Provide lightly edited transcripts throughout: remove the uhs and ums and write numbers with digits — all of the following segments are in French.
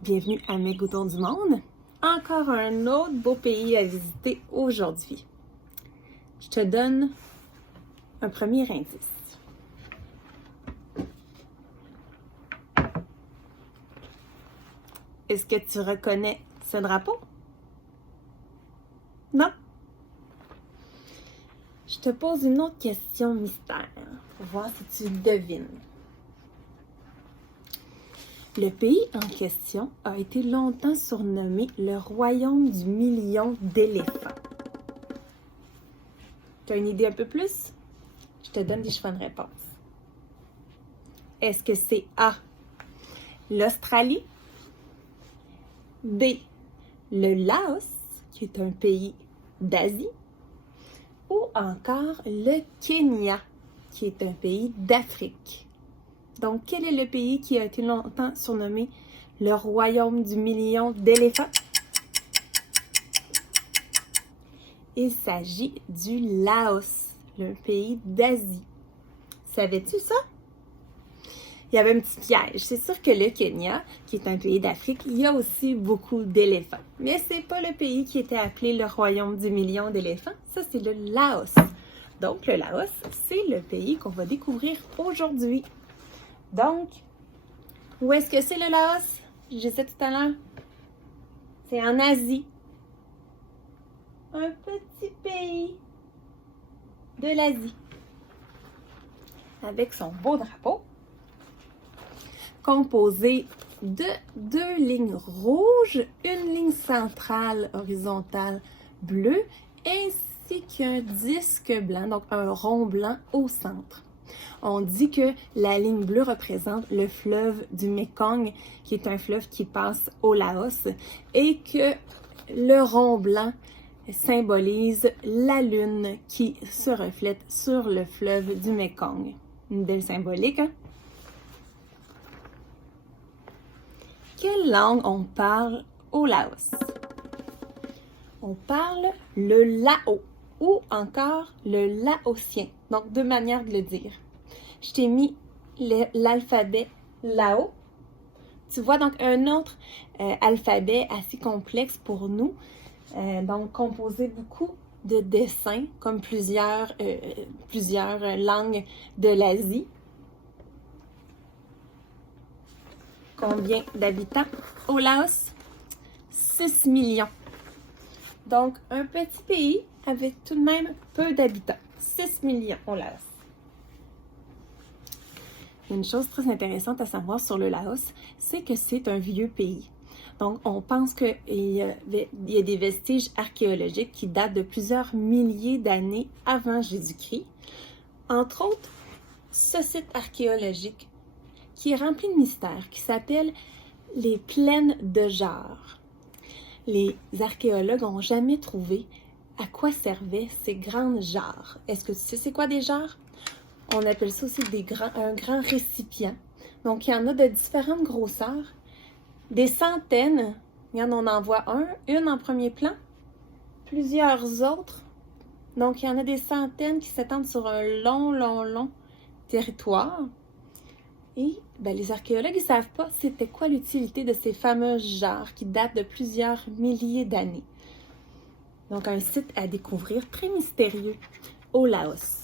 Bienvenue à Mégoutons du monde. Encore un autre beau pays à visiter aujourd'hui. Je te donne un premier indice. Est-ce que tu reconnais ce drapeau? Non? Je te pose une autre question mystère pour voir si tu devines. Le pays en question a été longtemps surnommé le royaume du million d'éléphants. Tu as une idée un peu plus? Je te donne des choix de réponse. Est-ce que c'est A, l'Australie, B, le Laos, qui est un pays d'Asie, ou encore le Kenya, qui est un pays d'Afrique? Donc, quel est le pays qui a été longtemps surnommé le royaume du million d'éléphants? Il s'agit du Laos, le pays d'Asie. Savais-tu ça? Il y avait un petit piège. C'est sûr que le Kenya, qui est un pays d'Afrique, il y a aussi beaucoup d'éléphants. Mais ce n'est pas le pays qui était appelé le royaume du million d'éléphants. Ça, c'est le Laos. Donc, le Laos, c'est le pays qu'on va découvrir aujourd'hui. Donc, où est-ce que c'est le Laos? Je sais tout à l'heure. C'est en Asie. Un petit pays de l'Asie. Avec son beau drapeau. Composé de 2 lignes rouges, une ligne centrale horizontale bleue, ainsi qu'un disque blanc, donc un rond blanc au centre. On dit que la ligne bleue représente le fleuve du Mekong, qui est un fleuve qui passe au Laos, et que le rond blanc symbolise la lune qui se reflète sur le fleuve du Mekong. Une belle symbolique, hein? Quelle langue on parle au Laos? On parle le lao ou encore le laotien. Donc, 2 manières de le dire. Je t'ai mis l'alphabet lao. Tu vois donc un autre alphabet assez complexe pour nous, donc composé beaucoup de dessins, comme plusieurs langues de l'Asie. Combien d'habitants au Laos? 6 millions. Donc, un petit pays avec tout de même peu d'habitants. 6 millions au Laos. Une chose très intéressante à savoir sur le Laos, c'est que c'est un vieux pays. Donc, on pense qu'il y a des vestiges archéologiques qui datent de plusieurs milliers d'années avant Jésus-Christ. Entre autres, ce site archéologique qui est rempli de mystères, qui s'appelle les plaines de jarre. Les archéologues n'ont jamais trouvé à quoi servaient ces grandes jarres. Est-ce que tu sais c'est quoi des jarres? On appelle ça aussi un grand récipient. Donc, il y en a de différentes grosseurs, des centaines. Regarde, on en voit une en premier plan, plusieurs autres. Donc, il y en a des centaines qui s'étendent sur un long territoire. Et les archéologues ne savent pas c'était quoi l'utilité de ces fameux jarres qui datent de plusieurs milliers d'années. Donc, un site à découvrir très mystérieux au Laos.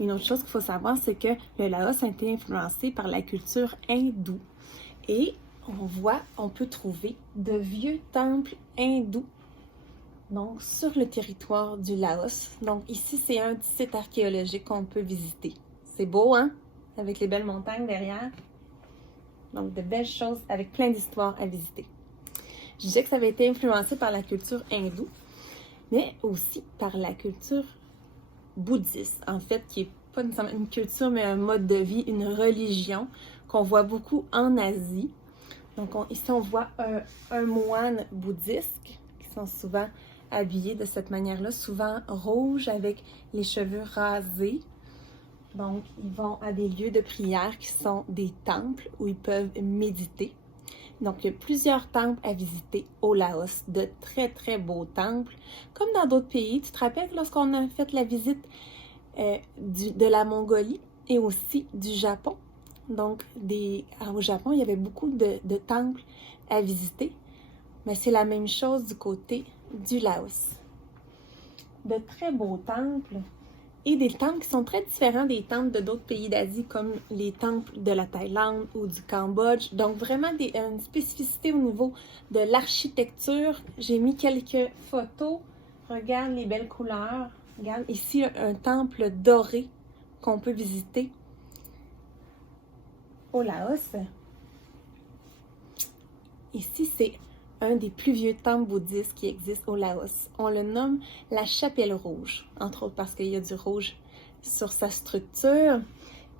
Une autre chose qu'il faut savoir, c'est que le Laos a été influencé par la culture hindoue. Et on peut trouver de vieux temples hindous donc, sur le territoire du Laos. Donc, ici, c'est un site archéologique qu'on peut visiter. C'est beau, hein? Avec les belles montagnes derrière. Donc, de belles choses avec plein d'histoires à visiter. Je disais que ça avait été influencé par la culture hindoue, mais aussi par la culture bouddhiste, en fait, qui n'est pas nécessairement une culture, mais un mode de vie, une religion qu'on voit beaucoup en Asie. Donc, ici, on voit un moine bouddhiste qui sont souvent habillés de cette manière-là, souvent rouge avec les cheveux rasés. Donc, ils vont à des lieux de prière qui sont des temples où ils peuvent méditer. Donc, il y a plusieurs temples à visiter au Laos, de très, très beaux temples. Comme dans d'autres pays, tu te rappelles lorsqu'on a fait la visite de la Mongolie et aussi du Japon, Donc, au Japon, il y avait beaucoup de temples à visiter, mais c'est la même chose du côté du Laos. De très beaux temples et des temples qui sont très différents des temples de d'autres pays d'Asie, comme les temples de la Thaïlande ou du Cambodge. Donc, vraiment une spécificité au niveau de l'architecture. J'ai mis quelques photos. Regarde les belles couleurs. Regarde ici un temple doré qu'on peut visiter au Laos. Ici, c'est un des plus vieux temples bouddhistes qui existe au Laos. On le nomme la Chapelle Rouge, entre autres parce qu'il y a du rouge sur sa structure.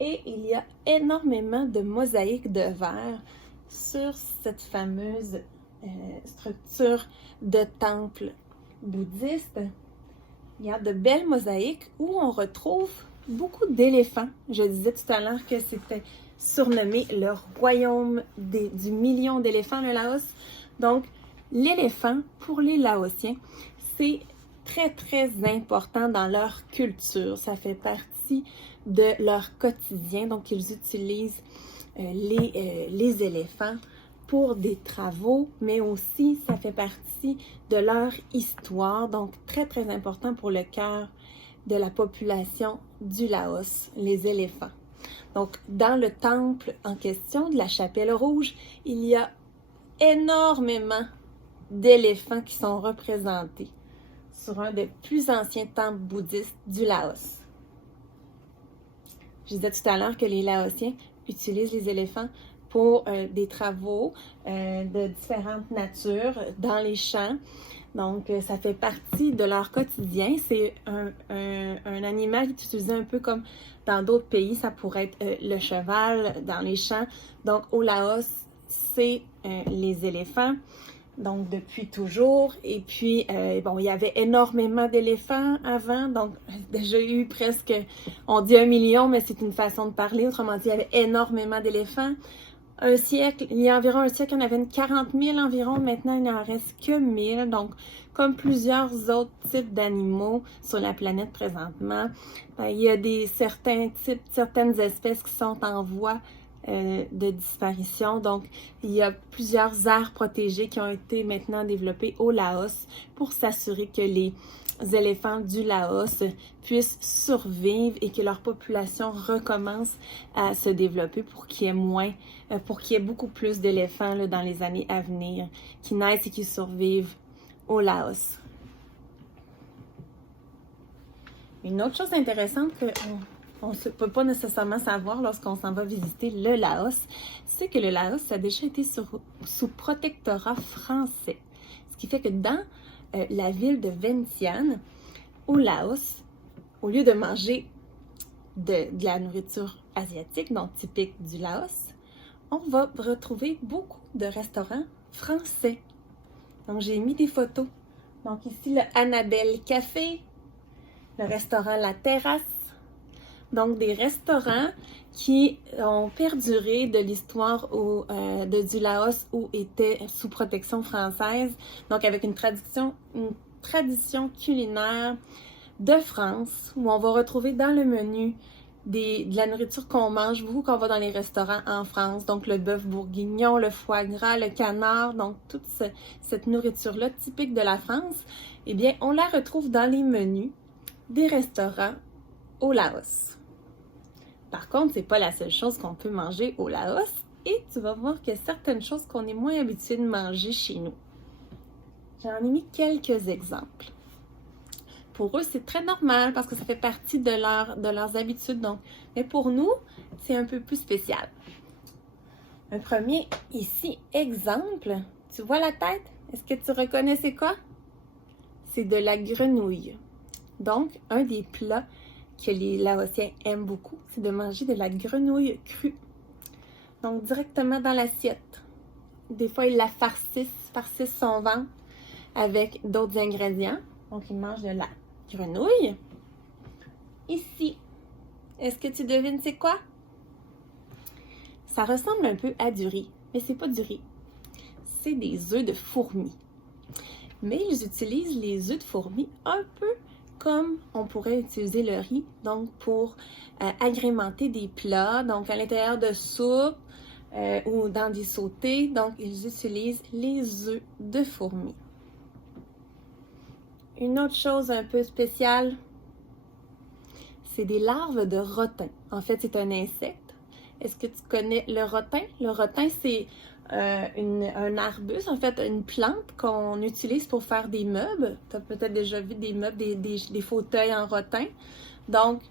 Et il y a énormément de mosaïques de verre sur cette fameuse structure de temple bouddhiste. Il y a de belles mosaïques où on retrouve beaucoup d'éléphants. Je disais tout à l'heure que c'était surnommé le royaume du million d'éléphants, le Laos. Donc, l'éléphant, pour les Laotiens, c'est très, très important dans leur culture. Ça fait partie de leur quotidien. Donc, ils utilisent les éléphants pour des travaux, mais aussi, ça fait partie de leur histoire. Donc, très, très important pour le cœur de la population du Laos, les éléphants. Donc, dans le temple en question de la Chapelle Rouge, il y a énormément d'éléphants qui sont représentés sur un des plus anciens temples bouddhistes du Laos. Je disais tout à l'heure que les Laotiens utilisent les éléphants pour des travaux de différentes natures dans les champs. Donc, ça fait partie de leur quotidien. C'est un animal qui est utilisé un peu comme dans d'autres pays. Ça pourrait être le cheval dans les champs. Donc, au Laos, c'est les éléphants. Donc, depuis toujours. Et puis, bon, il y avait énormément d'éléphants avant. Donc, déjà eu presque, on dit 1 million, mais c'est une façon de parler. Autrement dit, il y avait énormément d'éléphants. Il y a environ un siècle, il y en avait 40 000 environ. Maintenant, il n'en reste que 1000. Donc, comme plusieurs autres types d'animaux sur la planète présentement, il y a certaines espèces qui sont en voie de disparition. Donc, il y a plusieurs aires protégées qui ont été maintenant développées au Laos pour s'assurer que les éléphants du Laos puissent survivre et que leur population recommence à se développer pour qu'il y ait beaucoup plus d'éléphants dans les années à venir qui naissent et qui survivent au Laos. Une autre chose intéressante qu'on ne peut pas nécessairement savoir lorsqu'on s'en va visiter le Laos, c'est que le Laos a déjà été sous protectorat français. Ce qui fait que dans la ville de Vientiane, au Laos, au lieu de manger de la nourriture asiatique, donc typique du Laos, on va retrouver beaucoup de restaurants français. Donc, j'ai mis des photos. Donc, ici, le Annabelle Café, le restaurant La Terrasse. Donc, des restaurants qui ont perduré de l'histoire du Laos où étaient sous protection française. Donc, avec une tradition culinaire de France où on va retrouver dans le menu de la nourriture qu'on mange beaucoup quand on va dans les restaurants en France. Donc, le bœuf bourguignon, le foie gras, le canard. Donc, toute cette nourriture-là typique de la France, eh bien, on la retrouve dans les menus des restaurants au Laos. Par contre, c'est pas la seule chose qu'on peut manger au Laos et tu vas voir qu'il y a certaines choses qu'on est moins habitué de manger chez nous. J'en ai mis quelques exemples. Pour eux, c'est très normal parce que ça fait partie de leurs habitudes. Donc, mais pour nous, c'est un peu plus spécial. Un premier ici, exemple. Tu vois la tête? Est-ce que tu reconnais c'est quoi? C'est de la grenouille. Donc, un des plats que les Laotiens aiment beaucoup, c'est de manger de la grenouille crue. Donc, directement dans l'assiette. Des fois, ils la farcissent son ventre avec d'autres ingrédients. Donc, ils mangent de la grenouille. Ici, est-ce que tu devines c'est quoi? Ça ressemble un peu à du riz, mais c'est pas du riz. C'est des œufs de fourmi. Mais ils utilisent les œufs de fourmi un peu comme on pourrait utiliser le riz, donc pour agrémenter des plats, donc à l'intérieur de soupes ou dans des sautés. Donc, ils utilisent les œufs de fourmi. Une autre chose un peu spéciale, c'est des larves de rotin. En fait, c'est un insecte. Est-ce que tu connais le rotin? Le rotin, c'est un arbuste, en fait, une plante qu'on utilise pour faire des meubles. Tu as peut-être déjà vu des meubles, des fauteuils en rotin. Donc,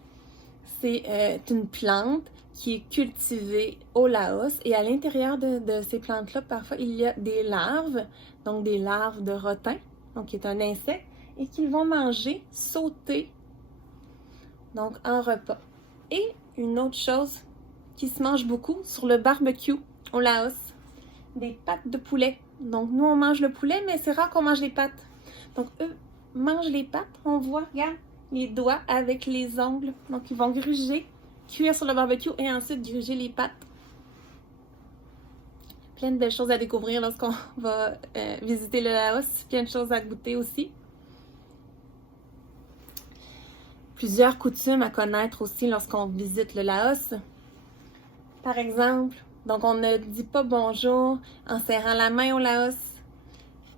c'est une plante qui est cultivée au Laos. Et à l'intérieur de ces plantes-là, parfois, il y a des larves, donc des larves de rotin, donc qui est un insecte, et qu'ils vont manger, sauter, donc en repas. Et une autre chose qui se mange beaucoup sur le barbecue au Laos, des pattes de poulet. Donc nous on mange le poulet, mais c'est rare qu'on mange les pattes. Donc eux mangent les pattes, on voit, regarde, les doigts avec les ongles. Donc ils vont gruger, cuire sur le barbecue et ensuite gruger les pattes. Plein de belles choses à découvrir lorsqu'on va visiter le Laos, plein de choses à goûter aussi. Plusieurs coutumes à connaître aussi lorsqu'on visite le Laos. Par exemple, donc on ne dit pas bonjour en serrant la main au Laos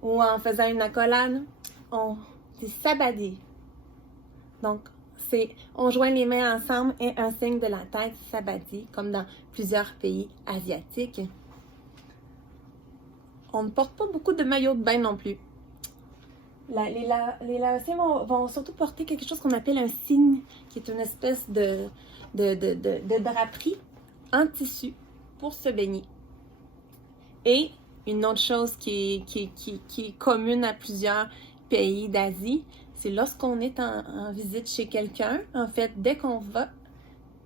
ou en faisant une accolade. On dit sabadi. Donc, on joint les mains ensemble et un signe de la tête, sabadi, comme dans plusieurs pays asiatiques. On ne porte pas beaucoup de maillots de bain non plus. Les Laotiens vont surtout porter quelque chose qu'on appelle un signe, qui est une espèce de draperie en tissu pour se baigner. Et une autre chose qui est commune à plusieurs pays d'Asie, c'est lorsqu'on est en visite chez quelqu'un, en fait, dès qu'on va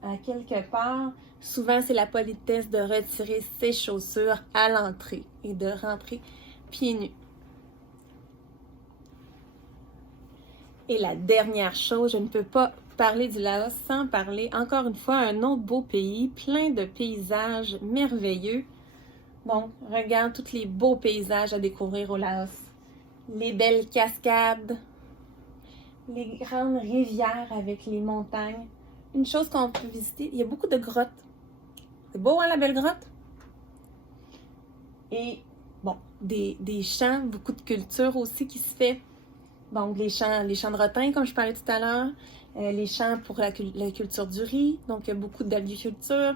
à quelque part, souvent c'est la politesse de retirer ses chaussures à l'entrée et de rentrer pieds nus. Et la dernière chose, je ne peux pas parler du Laos sans parler, encore une fois, un autre beau pays, plein de paysages merveilleux. Donc, regarde tous les beaux paysages à découvrir au Laos. Les belles cascades, les grandes rivières avec les montagnes. Une chose qu'on peut visiter, il y a beaucoup de grottes. C'est beau, hein, la belle grotte? Et, bon, des champs, beaucoup de culture aussi qui se fait. Donc, les champs de rotin, comme je parlais tout à l'heure, les champs pour la culture du riz, donc il y a beaucoup d'agriculture,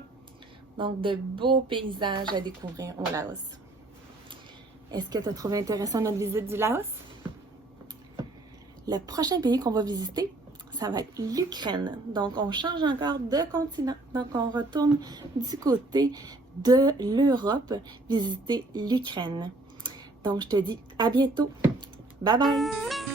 donc de beaux paysages à découvrir au Laos. Est-ce que tu as trouvé intéressant notre visite du Laos? Le prochain pays qu'on va visiter, ça va être l'Ukraine. Donc, on change encore de continent. Donc, on retourne du côté de l'Europe visiter l'Ukraine. Donc, je te dis à bientôt. Bye bye!